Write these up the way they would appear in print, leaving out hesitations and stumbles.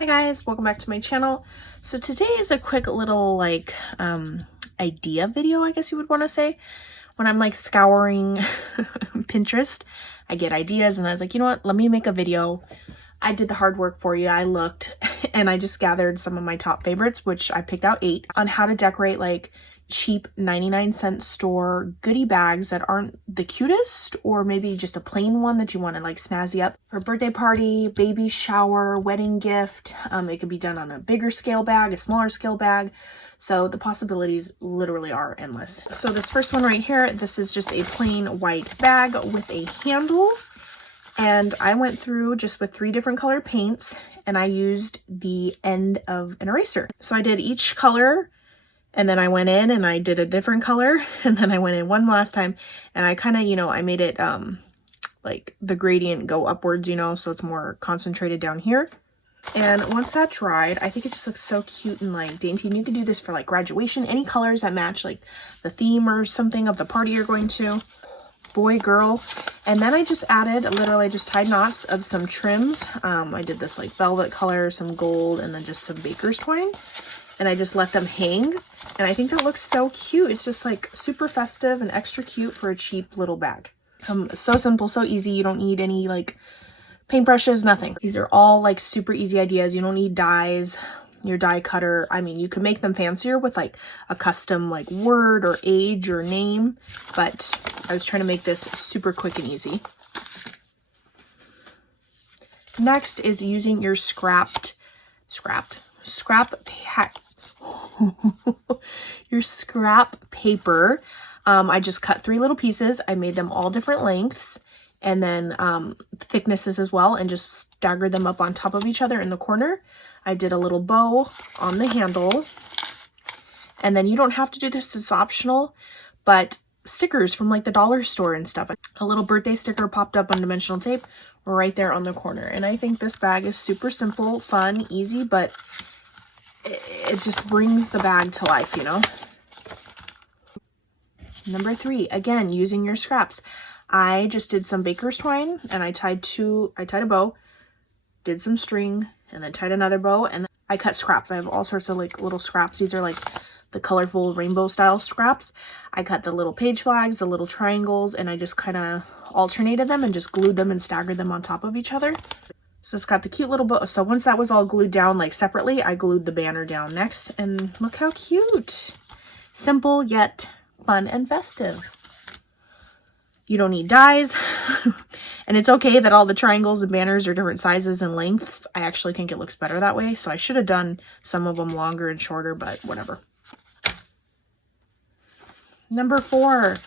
Hi guys, welcome back to my channel. So today is a quick little idea video, I guess you would want to say. When I'm like scouring Pinterest, I get ideas and I was like, you know what, let me make a video. I did the hard work for you. I looked and I just gathered some of my top favorites, which I picked out 8 on how to decorate like cheap 99-cent store goodie bags that aren't the cutest, or maybe just a plain one that you want to like snazzy up for a birthday party, baby shower, wedding gift. It could be done on a bigger scale bag, a smaller scale bag. So the possibilities literally are endless. So this first one right here, this is just a plain white bag with a handle. And I went through just with 3 different color paints and I used the end of an eraser. So I did each color and then I went in and I did a different color and then I went in one last time and I kind of, I made it like the gradient go upwards, so it's more concentrated down here. And once that dried, I think it just looks so cute and like dainty. And you can do this for like graduation, any colors that match like the theme or something of the party you're going to. Boy, girl. And then I just added, literally just tied knots of some trims. I did this like velvet color, some gold, and then just some baker's twine. And I just let them hang. And I think that looks so cute. It's just like super festive and extra cute for a cheap little bag. So simple, so easy. You don't need any like paintbrushes, nothing. These are all like super easy ideas. You don't need dyes. Your die cutter, I mean, you can make them fancier with like a custom like word or age or name, but I was trying to make this super quick and easy. Next is using your scrap your scrap paper. I just cut 3 little pieces. I made them all different lengths and then thicknesses as well, and just staggered them up on top of each other in the corner. I did a little bow on the handle, and then you don't have to do this, it's optional, but stickers from like the dollar store and stuff. A little birthday sticker popped up on dimensional tape right there on the corner. And I think this bag is super simple, fun, easy, but it just brings the bag to life, Number 3, again, using your scraps. I just did some baker's twine and I tied a bow, did some string, and then tied another bow, and then I cut scraps. I have all sorts of like little scraps. These are like the colorful rainbow style scraps. I cut the little page flags, the little triangles, and I just kind of alternated them and just glued them and staggered them on top of each other. So it's got the cute little bow. So once that was all glued down like separately, I glued the banner down next, and look how cute. Simple yet fun and festive. You don't need dyes. And it's okay that all the triangles and banners are different sizes and lengths. I actually think it looks better that way. So I should have done some of them longer and shorter, but whatever. Number 4,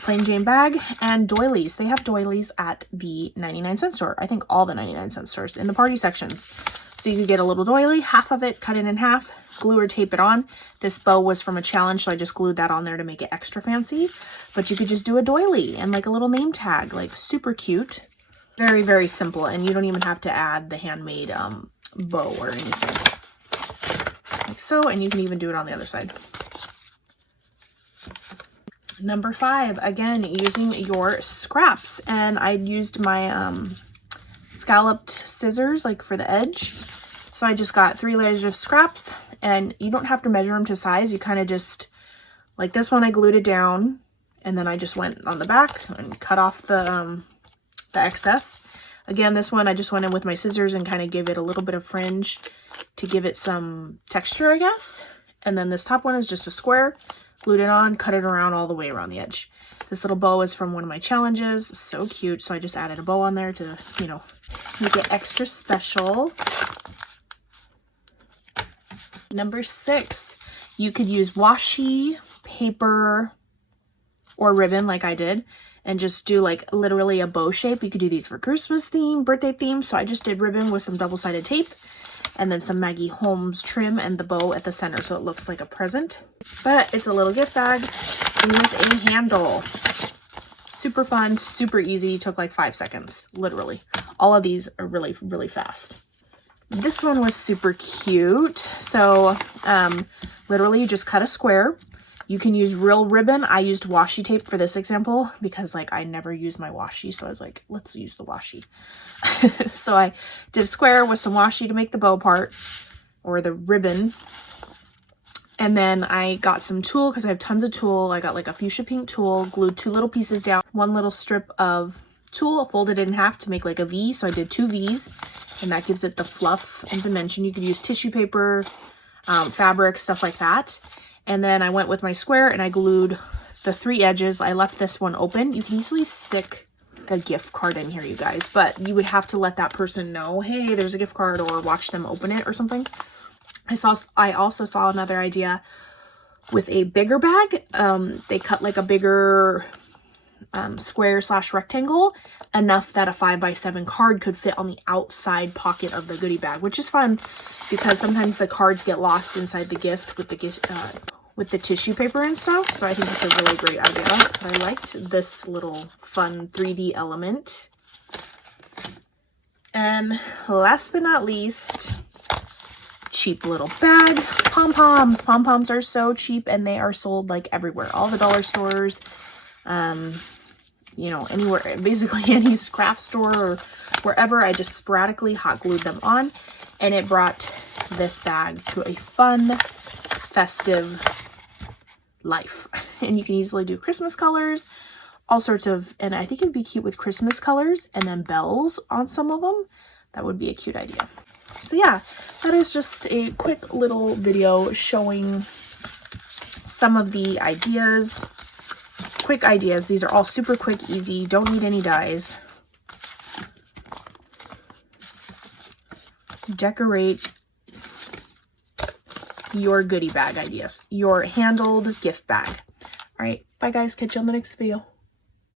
plain Jane bag and doilies. They have doilies at the 99-cent store. I think all the 99-cent stores in the party sections. So you could get a little doily, half of it, cut it in half, glue or tape it on. This bow was from a challenge, so I just glued that on there to make it extra fancy. But you could just do a doily and like a little name tag, like super cute. Very, very simple, and you don't even have to add the handmade bow or anything. Like so, and you can even do it on the other side. Number 5, again, using your scraps. And I used my scalloped scissors like for the edge. So I just got 3 layers of scraps, and you don't have to measure them to size. You kind of just, like this one, I glued it down, and then I just went on the back and cut off the excess. Again, this one, I just went in with my scissors and kind of gave it a little bit of fringe to give it some texture, I guess. And then this top one is just a square, glued it on, cut it around all the way around the edge. This little bow is from one of my challenges. So cute. So I just added a bow on there to, make it extra special. Number 6, you could use washi, paper, or ribbon like I did, and just do like literally a bow shape. You could do these for Christmas theme, birthday theme. So I just did ribbon with some double-sided tape and then some Maggie Holmes trim and the bow at the center so it looks like a present. But it's a little gift bag with a handle. Super fun, super easy. Took like 5 seconds, literally. All of these are really, really fast. This one was super cute. So literally you just cut a square You can use real ribbon. I used washi tape for this example because like I never use my washi. So I was like, let's use the washi. So I did a square with some washi to make the bow part or the ribbon. And then I got some tulle because I have tons of tulle. I got like a fuchsia pink tulle, glued 2 little pieces down, 1 little strip of tulle, folded it in half to make like a V. So I did 2 V's and that gives it the fluff and dimension. You could use tissue paper, fabric, stuff like that. And then I went with my square and I glued the 3 edges. I left this one open. You can easily stick a gift card in here, you guys, but you would have to let that person know, hey, there's a gift card, or watch them open it or something. I also saw another idea with a bigger bag. They cut like a bigger square / rectangle, enough that a 5x7 card could fit on the outside pocket of the goodie bag, which is fun because sometimes the cards get lost inside the gift with the tissue paper and stuff. So I think it's a really great idea. I liked this little fun 3D element. And last but not least, cheap little bag, pom-poms. Pom-poms are so cheap and they are sold like everywhere, all the dollar stores, you know, anywhere, basically any craft store or wherever. I just sporadically hot glued them on, and it brought this bag to a fun, festive life. And you can easily do Christmas colors, all sorts of, and I think it'd be cute with Christmas colors and then bells on some of them. That would be a cute idea. So yeah, that is just a quick little video showing some of the ideas. Quick ideas. These are all super quick, easy. Don't need any dies. Decorate your goodie bag ideas. Your handled gift bag. All right. Bye guys. Catch you on the next video.